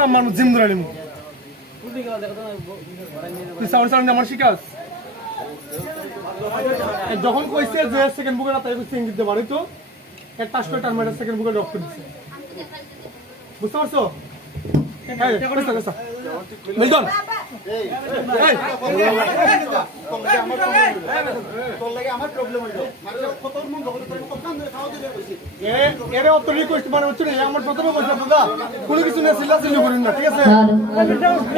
একটা মানুষ জিম ধরে নিব তুই সাউন্ড সাউন্ড আমার শিখাস যখন কইছে যে সেকেন্ড বুকে না তাই কইছে ইঙ্গিত দিতে পারি তো একটা টাচ করে টার্মিনেটর সেকেন্ড বুকে ড্রপ করে দিছে বুঝতে পারছো হ্যাঁ কইছা কইছা মিল্টন এই তোর লাগে আমার প্রবলেম হইলো মানে কত মন দখল করে কত কাম ধরে খাওয়া দিতে কইছি এর অত রিকোয়েস্ট মানে হচ্ছে না আমার প্রথমে কইছে দাদা কোনো কিছু না চিল্লা চিল্লি করেন না ঠিক আছে